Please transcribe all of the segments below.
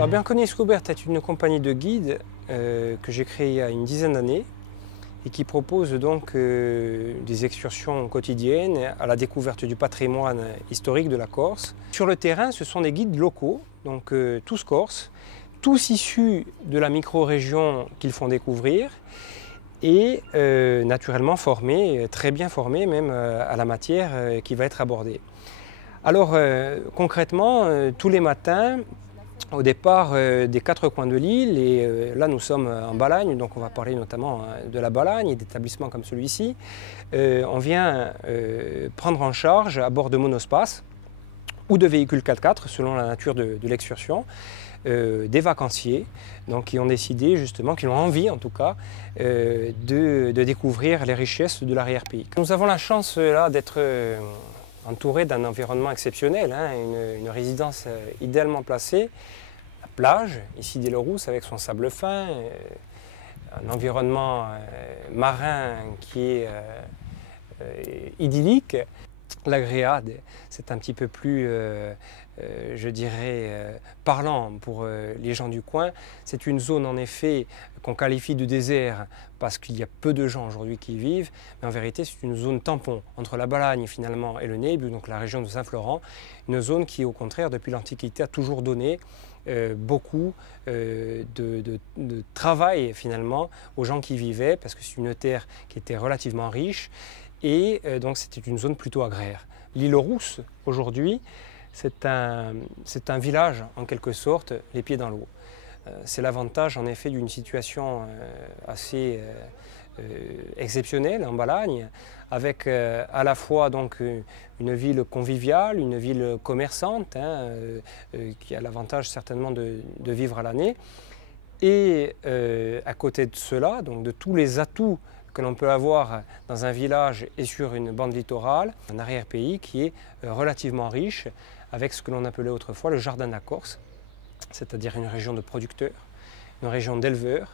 Alors Bianconi Scoubert est une compagnie de guides que j'ai créée il y a une dizaine d'années et qui propose donc des excursions quotidiennes à la découverte du patrimoine historique de la Corse. Sur le terrain, ce sont des guides locaux, donc tous corses, tous issus de la micro-région qu'ils font découvrir et naturellement formés, très bien formés même à la matière qui va être abordée. Alors concrètement, tous les matins, au départ des quatre coins de l'île, et là nous sommes en Balagne, donc on va parler notamment de la Balagne et d'établissements comme celui-ci. On vient prendre en charge à bord de monospaces ou de véhicules 4x4 selon la nature de l'excursion, des vacanciers donc, qui ont décidé justement, qui ont envie en tout cas, de découvrir les richesses de l'arrière-pays. Nous avons la chance là d'être entouré d'un environnement exceptionnel, hein, une résidence idéalement placée, la plage, ici d'Île-aux-Rousses avec son sable fin, un environnement marin qui est idyllique. L'Agréade, c'est un petit peu plus, je dirais, parlant pour les gens du coin. C'est une zone en effet qu'on qualifie de désert parce qu'il y a peu de gens aujourd'hui qui y vivent, mais en vérité c'est une zone tampon entre la Balagne finalement et le Neibut, donc la région de Saint-Florent, une zone qui au contraire depuis l'Antiquité a toujours donné beaucoup de travail finalement aux gens qui y vivaient parce que c'est une terre qui était relativement riche. Et donc c'était une zone plutôt agraire. L'Île-aux-Rousses, aujourd'hui, c'est un village en quelque sorte, les pieds dans l'eau. C'est l'avantage en effet d'une situation assez exceptionnelle en Balagne, avec à la fois donc, une ville conviviale, une ville commerçante, hein, qui a l'avantage certainement de vivre à l'année, et à côté de cela, donc de tous les atouts que l'on peut avoir dans un village et sur une bande littorale, un arrière-pays qui est relativement riche avec ce que l'on appelait autrefois le jardin de la Corse, c'est-à-dire une région de producteurs, une région d'éleveurs,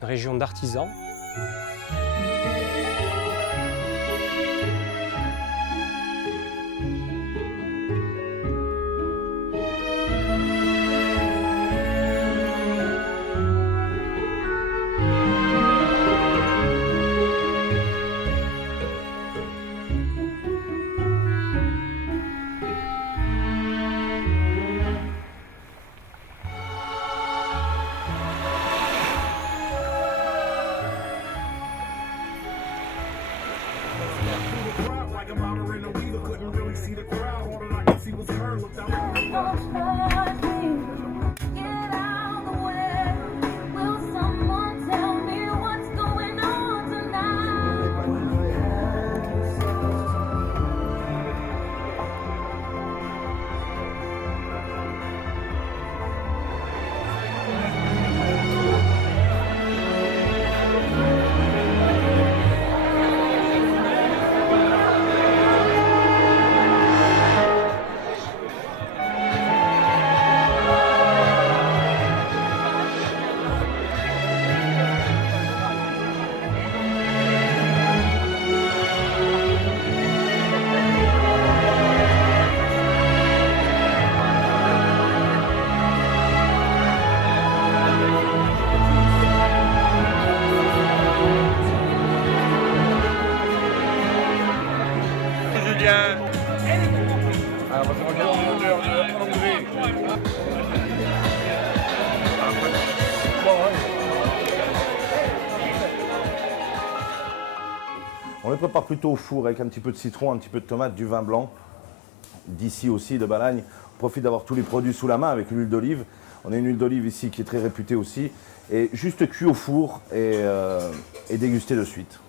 une région d'artisans. prépare plutôt au four avec un petit peu de citron, un petit peu de tomate, du vin blanc. D'ici aussi, de Balagne. On profite d'avoir tous les produits sous la main avec l'huile d'olive. On a une huile d'olive ici qui est très réputée aussi. Et juste cuit au four et dégusté de suite.